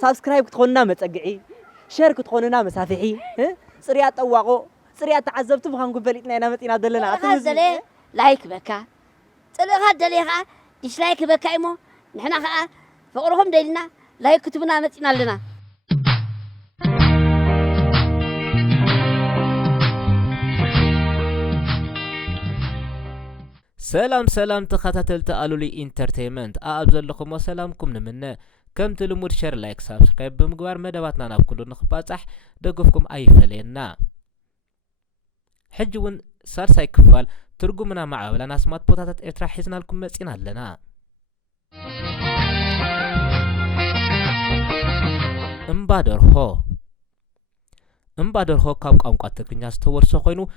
سبسكرايب كتخوننا متقعي شير كتخوننا مسافحي صريات طواقو صريات تعذبت بخان قبلتنا انا متينا دلنا هذا لايك بكا طلع دليها ديسلايك بكا ايمو نحنا خا فقرهم دلنا لايك كتبنا متينا لنا سلام تخاتلت ألولي انترتينمنت أبزل لكم وسلامكم نمنا كم تلمود شير لايك سابسكرايب بمقبار مدواتنا نابكلو نخباصح دقفكم أي فلينا حجون صار سايكفال ترجمنا مع ولا ناس مات بوتات إترا حزنا لكم مسئنا لنا امبادر هو كاب قامقات تقنيا ستورسو خوينو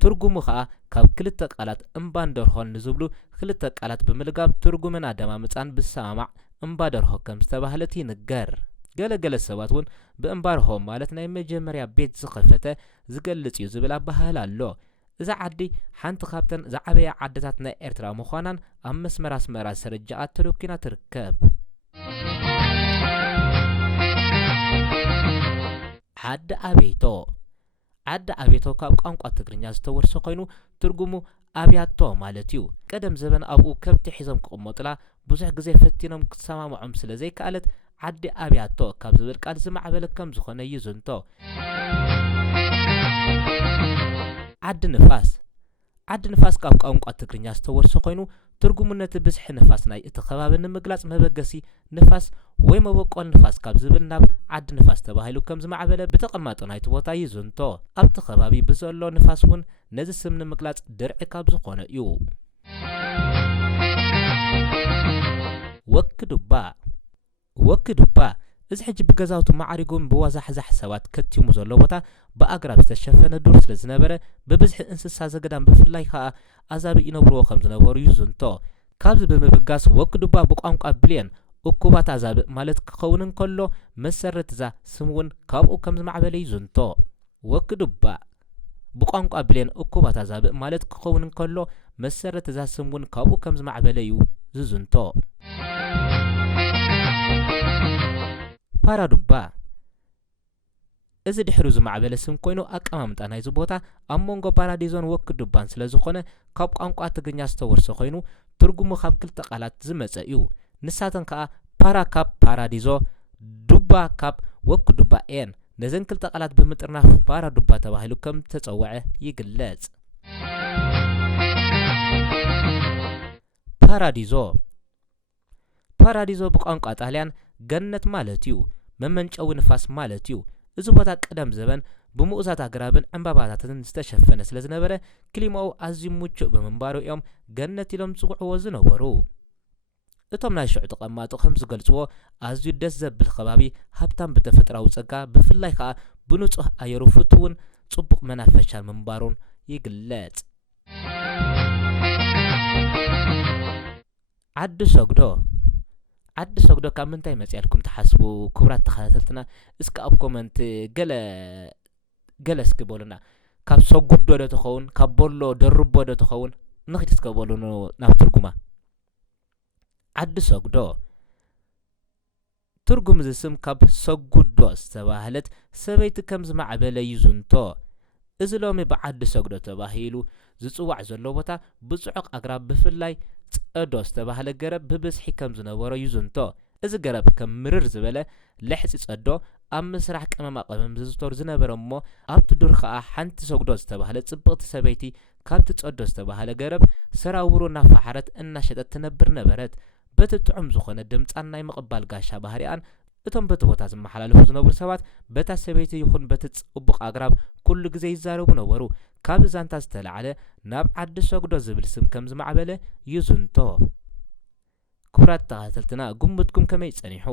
ترجمو خا كاب كلتا قالات امباندر هون نزبلو كلتا قالات بملقاب ترجمنا دمامصان بالسامع امبادر هو كم استباهلتي نجر ገለገለ ሰባት ውን በእምባር ሆም ማለት ናይ መጀመርያ ቤት ዝኸፈተ ዝገልጽ እዩ ዝብል አባህል አሎ እዛ ዓዲ ሓንቲ ካብተን ዝዓበያ ዓድታት ናይ ኤርትራ ምዃናን ኣብ መስመር ኣስመራ ስርጅኣት ተደኪና ትርከብ ዓዲ ኣቤቶ ካብ ቋንቋ ትግርኛ ዝተወርሰ ኮይኑ ትርጉሙ ኣብያቶ ማለት እዩ ቀደም ዘበን ኣብኡ ከብቲ ሒዞም ክቕመጡላ ብዙሕ ግዜ ፈቲኖም ክሰማምዖም ስለ ዘይከኣለት ዓዲ ኣብያቶ ካብ ዝብል ቃል ዝማዕበለ ከም ዝኾነ ይዝንቶ ዓዲ ንፋስ ካብ ቋንቋ ትግርኛ ዝተወርሰ ኮይኑ ትርጉሙ ነቲ ብዝሒ ንፋስ ናይ እቲ ከባቢ ንምግላጽ መበገሲ ንፋስ ወይ መበቆል ንፋስ ካብ ዝብል ናብ ዓዲ ንፋስ ተባሂሉ ከም ዝማዕበለ ብተቐማጦ ናይቲ ቦታ ይዝንቶ ኣብቲ ከባቢ ብዘሎ ንፋስ ውን ነዚ ስም ንምግላጽ ድርዒ ካብ ዝኾነ እዩ ወክዱባ እዚ ሕጂ ብገዛውቱ ማዕሪጎም ብዋዛሕዛሕ ሰባት ከቲሙ ዘሎ ቦታ ብኣግራብ ዝተሸፈነ ዱር ስለ ዝነበረ ብብዝሒ እንስሳ ዘገዳም ብፍላይ ከዓ ኣዛቢ ይነብርዎ ከም ዝነበሩ ይዝንቶ ካብዚ ብምብጋስ ወክዱባ ብቋንቋ ብሌን እኩባት ኣዛቢ ማለት ክኸውን እንከሎ መሰረት እዛ ስም ውን ካብኡ ከም ዝማዕበለ ይዝንቶ ወክዱባ ብቋንቋ ብሌን እኩባት ኣዛቢ ማለት ክኸውን እንከሎ መሰረት እዛ ስም ውን ካብኡ ከም ዝማዕበለ እዩ ዝዝንቶ ፓራዱባ እዚ ድሕሪ ዝማዕበለ ስም ኮይኑ ኣቀማምጣ ናይዚ ቦታ ኣብ መንጎ ፓራዲዞን ወክዱባን ስለ ዝኾነ ካብ ቋንቋ ትግርኛ ዝተወርሰ ኮይኑ ትርጉሙ ካብ ክልተ ቃላት ዝመጸ እዩ ንሳተን ከዓ ፓራ ካብ ፓራዲዞ ዱባ ካብ ወክዱባ ኤን ነዘን ክልተ ቃላት ብምጥርናፍ ፓራዱባ ተባሂሉ ከም ተጸውዐ ይግለጽ ፓራዲዞ ብቋንቋ ጣልያን ገነት ማለት እዩ መመንጨዊ ንፋስ ማለት እዩ እዚ ቦታ ቀደም ዘበን ብምኡዛት ኣግራብን ዕምባባታትን ዝተሸፈነ ስለ ዝነበረ ክሊማኡ ኣዝዩ ምቹእ ብምንባሩ እዮም ገነት ኢሎም ዝጽውዕዎ ዝነበሩ እቶም ናይ ሽዑ ተቐማጡ ከም ዝገልጽዎ ኣዝዩ ደስ ዘብል ከባቢ ሃብታም ብተፈጥራዊ ጸጋ ብፍላይ ከዓ ብንጹህ ኣየሩ ፍቱውን ጽቡቕ መናፈሻን ምንባሩን ይግለጽ ዓዲ ሰግዶ ካብ ምንታይ መጽያልኩም ተሓስቡ ክብራት ተኸታተልትና እስከ ኣብ ኮመንት ገለ እስኪ በሉና ካብ ሰጉዶ ዶ ተኸውን ካብ ቦሎ ደርቦ ዶ ተኸውን ንኽቲ እስከ በሉኑ ናብ ትርጉማ ዓዲ ሰግዶ ትርጉም እዚ ስም ካብ ሰጉዶ ዝተባህለት ሰበይቲ ከም ዝማዕበለ ይዝንቶ እዚ ሎሚ ብዓዲ ሰግዶ ተባሂሉ ዝጽዋዕ ዘሎ ቦታ ብጽዑቕ ኣግራብ ብፍላይ ጸዶ ዝተባህለ ገረብ ብብዝሒ ከም ዝነበሮ ይዝንቶ እዚ ገረብ ከም ምርር ዝበለ ልሕፂ ጸዶ ኣብ ምስራሕ ቀመማ ቀመም ዝዝተር ዝነበረ እሞ ኣብቲ ዱር ከዓ ሓንቲ ሰግዶ ዝተባህለ ጽብቕቲ ሰበይቲ ካብቲ ጸዶ ዝተባህለ ገረብ ሰራውሮ ናፋሓረት እናሸጠት ትነብር ነበረት በቲ ጥዑም ዝኾነ ድምጻን ናይ ምቕባል ጋሻ ባህሪያን እቶም በቲ ቦታ ዝመሓላለፉ ዝነበሩ ሰባት በታ ሰበይቲ ይኹን በቲ ጽቡቕ ኣግራብ ኩሉ ግዜ ይዛረቡ ነበሩ ካብዚ ዛንታ ዝተለዓለ ናብ ዓዲ ሰግዶ ዝብል ስም ከም ዝማዕበለ ይዝንቶ ክብራት ተኸታተልትና ግምትኩም ከመይ ጸኒሑ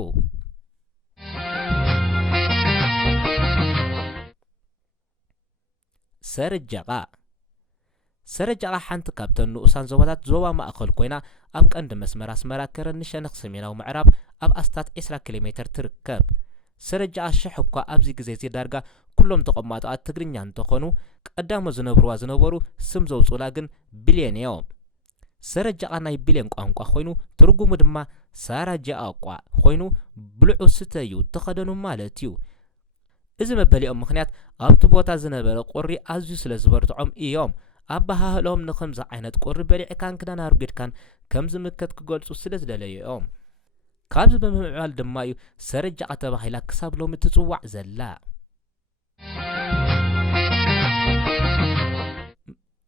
ሰረጃቃ ሓንቲ ካብተን ንኡሳን ዞባታት ዞባ ማእኸል ኮይና ኣብ ቀንዲ መስመር ኣስመራ ከረን ሸነኽ ሰሜናዊ ምዕራብ ኣብ ኣስታት 20 ኪሎ ሜትር ትርከብ ሰረጃቃ ሽሕ እኳ ኣብዚ ግዜ እዚ ዳርጋ ኩሎም ተቐማጣት ትግርኛ እንተኾኑ ቀዳሞ ዝነበሩ ስም ዘውጽኡላ ግን ቢልየን እዮም ሰረጃቃ ናይ ቢልየን ቋንቋ ኮይኑ ትርጉሙ ድማ ሳራ ጃኣቋ ኮይኑ ብልዑ ስተዩ ተኸደኑ ማለት እዩ እዚ መበሊኦም ምኽንያት ኣብቲ ቦታ ዝነበረ ቁሪ ኣዝዩ ስለ ዝበርትዖም እዮም ኣብ ባህሎም ንኸምዚ ዓይነት ቁሪ በሊዕካን ክዳን ኣርጊድካን ከም ዝምከት ክገልጹ ስለ ዝደለየኦም ካብዚ ብምዕባል ድማ እዩ ሰረጃቃ ተባሂላ ክሳብ ሎሚ ትጽዋዕ ዘላ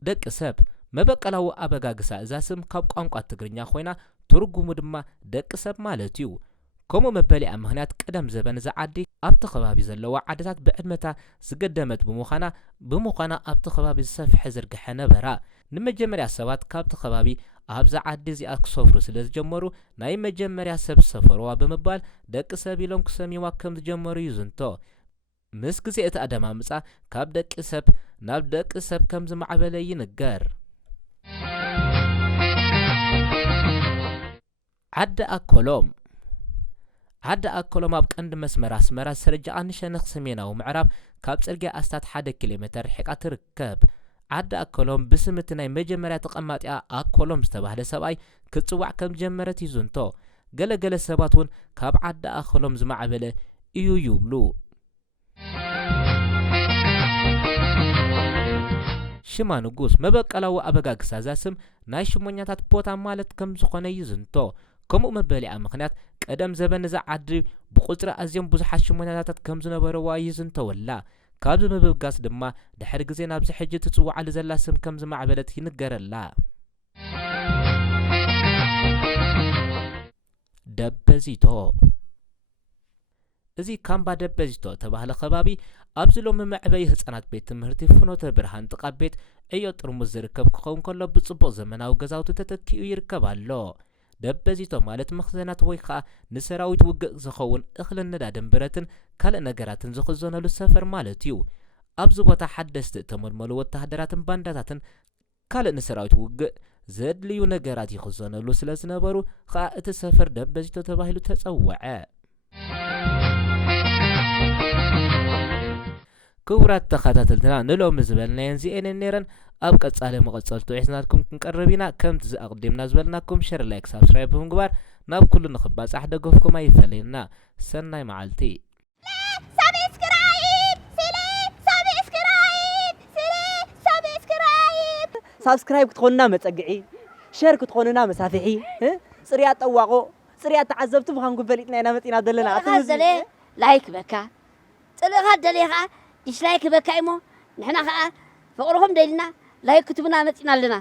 ደቂ ሰብ መበቀላዊ ኣበጋግሳ እዛ ስም ካብ ቋንቋ ትግርኛ ኮይና ትርጉሙ ድማ ደቂ ሰብ ማለት እዩ ከምኡ መበሊኣ ምኽንያት ቀደም ዘበን ዝዓዲ ኣብቲ ከባቢ ዘለዋ ዓድታት ብዕድመታ ዝገደመት ብምዃና ኣብቲ ከባቢ ዝሰፍሐ ዝርግሐ ነበራ ንመጀመርያ ሰባት ካብቲ ከባቢ ኣብዛ ዓዲ እዚኣ ክሰፍሩ ስለ ዝጀመሩ ናይ መጀመርያ ሰብ ሰፈርዋ ብምባል ደቂ ሰብ ኢሎም ክሰሚዋ ከም ዝጀመሩ እዩ ዝንቶ ምስ ግዜ እቲ ኣደማምፃ ካብ ደቂ ሰብ ናብ ደቂ ሰብ ከም ዝማዕበለ ይንገር ዓዲ ኣኮሎም ኣብ ቀንዲ መስመር ኣስመራ ሰረጃቃ ንሸነኽ ሰሜናዊ ምዕራብ ካብ ጽርግያ ኣስታት 1 ኪሎ ሜትር ርሒቃ ትርከብ ዓዲ ኣኮሎም ብስምቲ ናይ መጀመርያ ተቐማጢኣ ኣኮሎም ዝተባህለ ሰብኣይ ክጽዋዕ ከም ጀመረት ይዝንቶ ገለገለ ሰባት እውን ካብ ዓዲ ኣኮሎም ዝማዕበለ እዩ ይብሉ ሽማ ንጉስ መበቀላዊ ኣበጋግሳ እዛ ስም ናይ ሽሞኛታት ቦታ ማለት ከም ዝኾነ ይዝንቶ ከምኡ መበሊኣ ምኽንያት ቀደም ዘበን እዛ ዓዲ ብቁፅሪ ኣዝዮም ብዙሓት ሽሞኛታት ከም ዝነበረዋ ይዝንተወላ ካብዚ ምብጋስ ድማ ድሕሪ ግዜ ናብዚ ሕጂ ትጽዋዓሉ ዘላ ስም ከም ዝማዕበለት ይንገረላ ደበዚቶ እዚ ካምባ ደበዚቶ ተባህለ ከባቢ ኣብዚ ሎሚ መዕበይ ህፃናት ቤት ትምህርቲ ፍኖተ ብርሃን ጥቃ ቤት ዕዮ ጥርሙዝ ዝርከብ ክኸውን ከሎ ብጽቡቕ ዘመናዊ ገዛውቲ ተተኪኡ ይርከብ ኣሎ ደበዚቶ ማለት መኽዘናት ወይ ከዓ ንሰራዊት ውግእ ዝኸውን እኽልን ነዳድን ብረትን ካልእ ነገራትን ዝኽዘነሉ ሰፈር ማለት እዩ ኣብዚ ቦታ ሓደስቲ እተመልመሉ ወታሃደራትን ባንዳታትን ካልእ ንሰራዊት ውግእ ዘድልዩ ነገራት ይኽዘነሉ ስለ ዝነበሩ ከዓ እቲ ሰፈር ደበዚቶ ተባሂሉ ተጸውዐ ክቡራት ተኸታተልትና ንሎሚ ዝበልናየን ዚአን ነይረን ኣብ ቀጻሊ መቐጸልቱ ሒዝናልኩም ክንቀርብ ኢና ከምቲ ዝኣቕዲምና ዝበልናኩም ሸር ላይክ ሳብስክራይብ ብምግባር ናብ ኩሉ ንኽባጻሕ ደገፍኩም ኣይፈለየና ሰናይ መዓልቲ ሳብስክራይብ ክትኾኑና መጸግዒ ሸር ክትኾኑና መሳፍሒ ጽርያት ጠዋቆ ጽርያት ተዓዘብቲ ምዃንኩም ፈሊጥና ኢና መጺና ዘለና ዘለ ላይክ በካ ጽልኻ ደለኻ ዲስላይክ በካ እሞ ንሕና ከዓ ፍቕርኹም ደሊና ላይክ ክትቡና መጺና ኣለና